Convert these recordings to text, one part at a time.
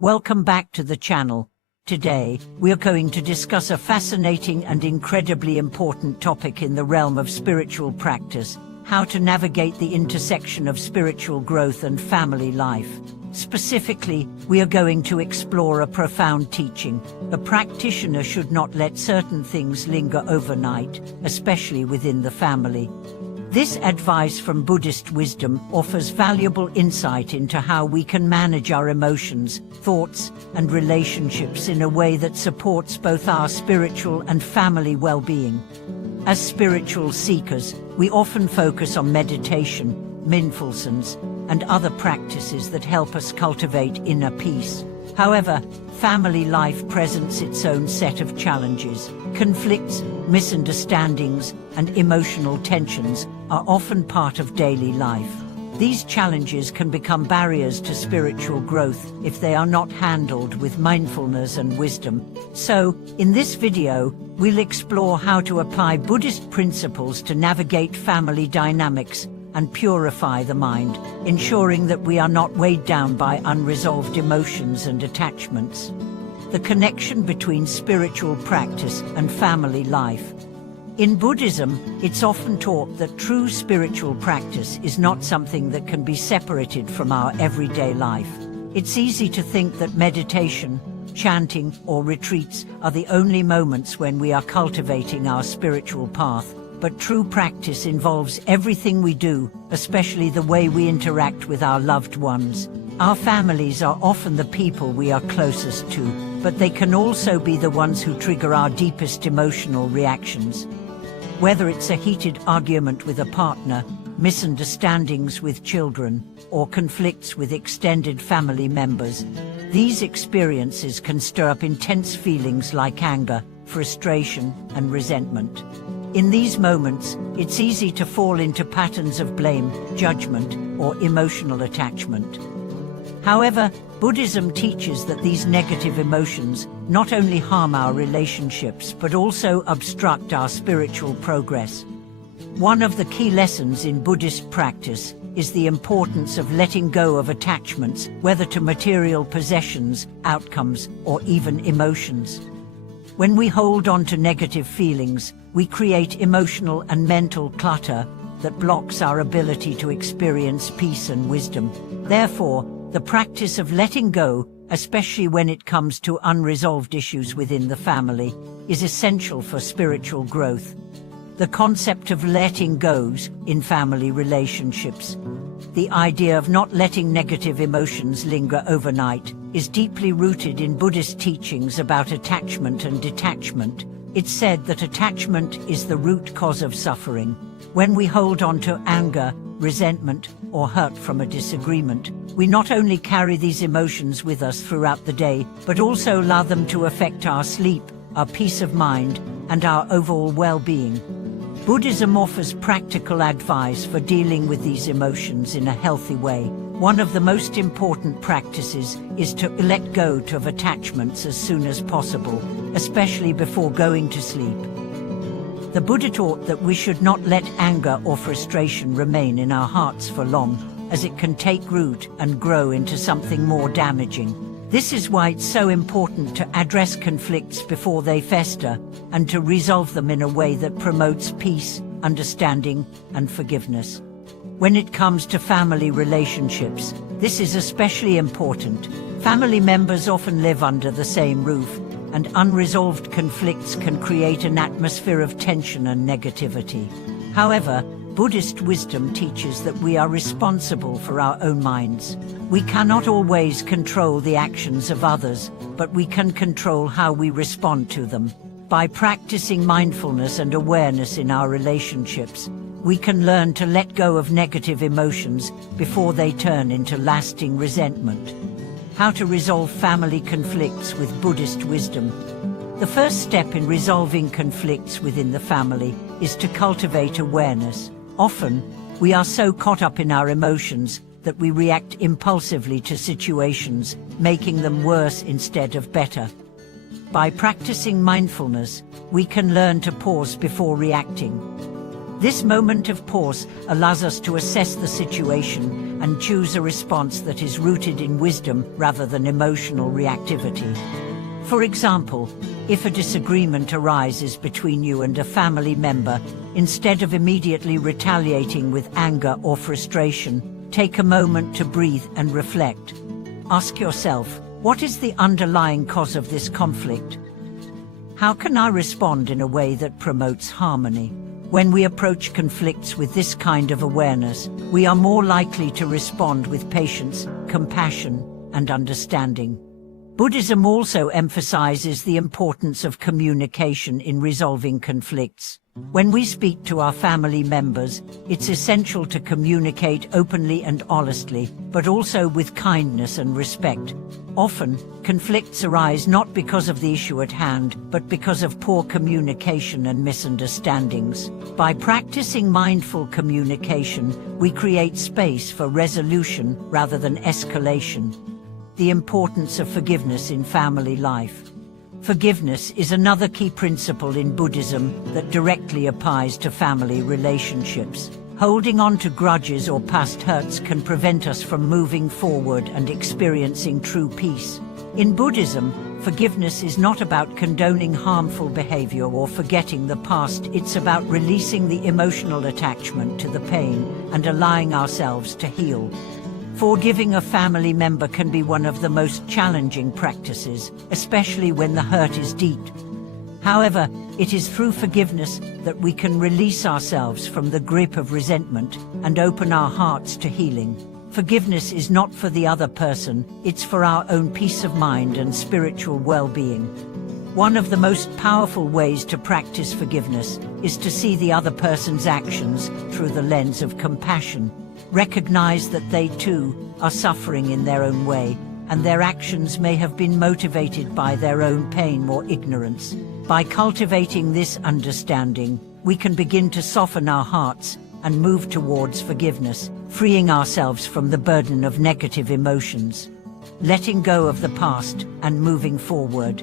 Welcome back to the channel. Today, we are going to discuss a fascinating and incredibly important topic in the realm of spiritual practice: how to navigate the intersection of spiritual growth and family life. Specifically, we are going to explore a profound teaching. A practitioner should not let certain things linger overnight, especially within the family. This advice from Buddhist wisdom offers valuable insight into how we can manage our emotions, thoughts, and relationships in a way that supports both our spiritual and family well-being. As spiritual seekers, we often focus on meditation, mindfulness, and other practices that help us cultivate inner peace. However, family life presents its own set of challenges. Conflicts, misunderstandings, and emotional tensions are often part of daily life. These challenges can become barriers to spiritual growth if they are not handled with mindfulness and wisdom. So, in this video, we'll explore how to apply Buddhist principles to navigate family dynamics and purify the mind, ensuring that we are not weighed down by unresolved emotions and attachments. The connection between spiritual practice and family life. In Buddhism, it's often taught that true spiritual practice is not something that can be separated from our everyday life. It's easy to think that meditation, chanting, or retreats are the only moments when we are cultivating our spiritual path. But true practice involves everything we do, especially the way we interact with our loved ones. Our families are often the people we are closest to, but they can also be the ones who trigger our deepest emotional reactions. Whether it's a heated argument with a partner, misunderstandings with children, or conflicts with extended family members, these experiences can stir up intense feelings like anger, frustration, and resentment. In these moments, it's easy to fall into patterns of blame, judgment, or emotional attachment. However, Buddhism teaches that these negative emotions not only harm our relationships but also obstruct our spiritual progress. One of the key lessons in Buddhist practice is the importance of letting go of attachments, whether to material possessions, outcomes, or even emotions. When we hold on to negative feelings, we create emotional and mental clutter that blocks our ability to experience peace and wisdom. Therefore, the practice of letting go, especially when it comes to unresolved issues within the family, is essential for spiritual growth. The concept of letting go in family relationships. The idea of not letting negative emotions linger overnight is deeply rooted in Buddhist teachings about attachment and detachment. It's said that attachment is the root cause of suffering. When we hold on to anger, resentment, or hurt from a disagreement, we not only carry these emotions with us throughout the day, but also allow them to affect our sleep, our peace of mind, and our overall well-being. Buddhism offers practical advice for dealing with these emotions in a healthy way. One of the most important practices is to let go of attachments as soon as possible, especially before going to sleep. The Buddha taught that we should not let anger or frustration remain in our hearts for long, as it can take root and grow into something more damaging. This is why it's so important to address conflicts before they fester, and to resolve them in a way that promotes peace, understanding, and forgiveness. When it comes to family relationships, this is especially important. Family members often live under the same roof, and unresolved conflicts can create an atmosphere of tension and negativity. However, Buddhist wisdom teaches that we are responsible for our own minds. We cannot always control the actions of others, but we can control how we respond to them. By practicing mindfulness and awareness in our relationships, we can learn to let go of negative emotions before they turn into lasting resentment. How to resolve family conflicts with Buddhist wisdom. The first step in resolving conflicts within the family is to cultivate awareness. Often, we are so caught up in our emotions that we react impulsively to situations, making them worse instead of better. By practicing mindfulness, we can learn to pause before reacting. This moment of pause allows us to assess the situation and choose a response that is rooted in wisdom rather than emotional reactivity. For example, if a disagreement arises between you and a family member, instead of immediately retaliating with anger or frustration, take a moment to breathe and reflect. Ask yourself, what is the underlying cause of this conflict? How can I respond in a way that promotes harmony? When we approach conflicts with this kind of awareness, we are more likely to respond with patience, compassion, and understanding. Buddhism also emphasizes the importance of communication in resolving conflicts. When we speak to our family members, it's essential to communicate openly and honestly, but also with kindness and respect. Often, conflicts arise not because of the issue at hand, but because of poor communication and misunderstandings. By practicing mindful communication, we create space for resolution rather than escalation. The importance of forgiveness in family life. Forgiveness is another key principle in Buddhism that directly applies to family relationships. Holding on to grudges or past hurts can prevent us from moving forward and experiencing true peace. In Buddhism, forgiveness is not about condoning harmful behavior or forgetting the past. It's about releasing the emotional attachment to the pain and allowing ourselves to heal. Forgiving a family member can be one of the most challenging practices, especially when the hurt is deep. However, it is through forgiveness that we can release ourselves from the grip of resentment and open our hearts to healing. Forgiveness is not for the other person, it's for our own peace of mind and spiritual well-being. One of the most powerful ways to practice forgiveness is to see the other person's actions through the lens of compassion. Recognize that they too are suffering in their own way, and their actions may have been motivated by their own pain or ignorance. By cultivating this understanding, we can begin to soften our hearts and move towards forgiveness, freeing ourselves from the burden of negative emotions, letting go of the past and moving forward.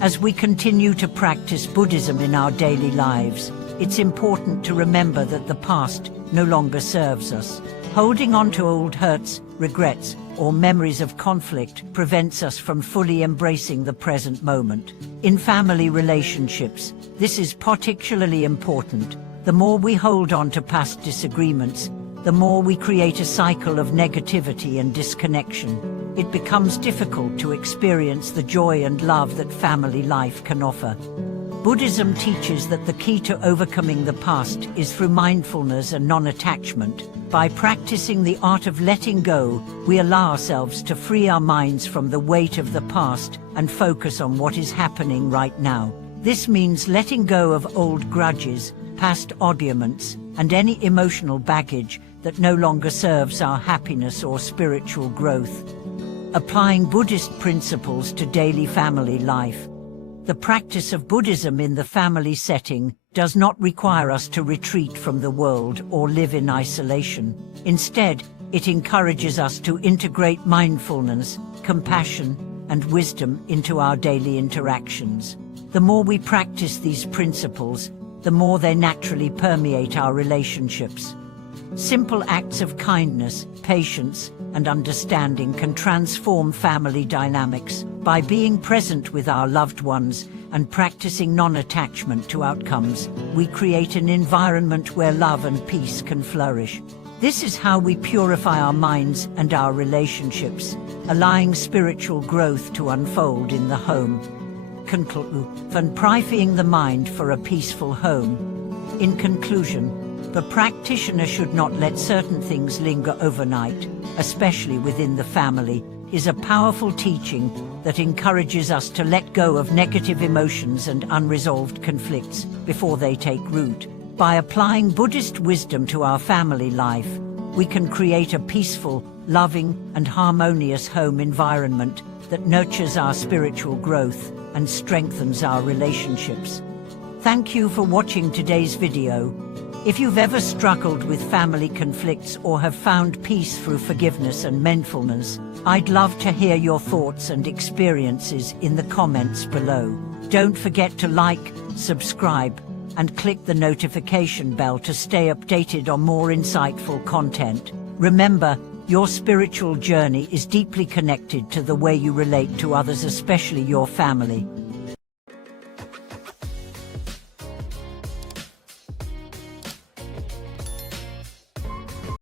As we continue to practice Buddhism in our daily lives, it's important to remember that the past no longer serves us. Holding on to old hurts, regrets, or memories of conflict prevents us from fully embracing the present moment. In family relationships, this is particularly important. The more we hold on to past disagreements, the more we create a cycle of negativity and disconnection. It becomes difficult to experience the joy and love that family life can offer. Buddhism teaches that the key to overcoming the past is through mindfulness and non-attachment. By practicing the art of letting go, we allow ourselves to free our minds from the weight of the past and focus on what is happening right now. This means letting go of old grudges, past arguments, and any emotional baggage that no longer serves our happiness or spiritual growth. Applying Buddhist principles to daily family life. The practice of Buddhism in the family setting does not require us to retreat from the world or live in isolation. Instead, it encourages us to integrate mindfulness, compassion, and wisdom into our daily interactions. The more we practice these principles, the more they naturally permeate our relationships. Simple acts of kindness, patience, and understanding can transform family dynamics. By being present with our loved ones and practicing non-attachment to outcomes, we create an environment where love and peace can flourish. This is how we purify our minds and our relationships, allowing spiritual growth to unfold in the home. Purifying the mind for a peaceful home. In conclusion, the practitioner should not let certain things linger overnight, especially within the family, is a powerful teaching that encourages us to let go of negative emotions and unresolved conflicts before they take root. By applying Buddhist wisdom to our family life, we can create a peaceful, loving, and harmonious home environment that nurtures our spiritual growth and strengthens our relationships. Thank you for watching today's video. If you've ever struggled with family conflicts or have found peace through forgiveness and mindfulness, I'd love to hear your thoughts and experiences in the comments below. Don't forget to like, subscribe, and click the notification bell to stay updated on more insightful content. Remember, Your spiritual journey is deeply connected to the way you relate to others, especially your family.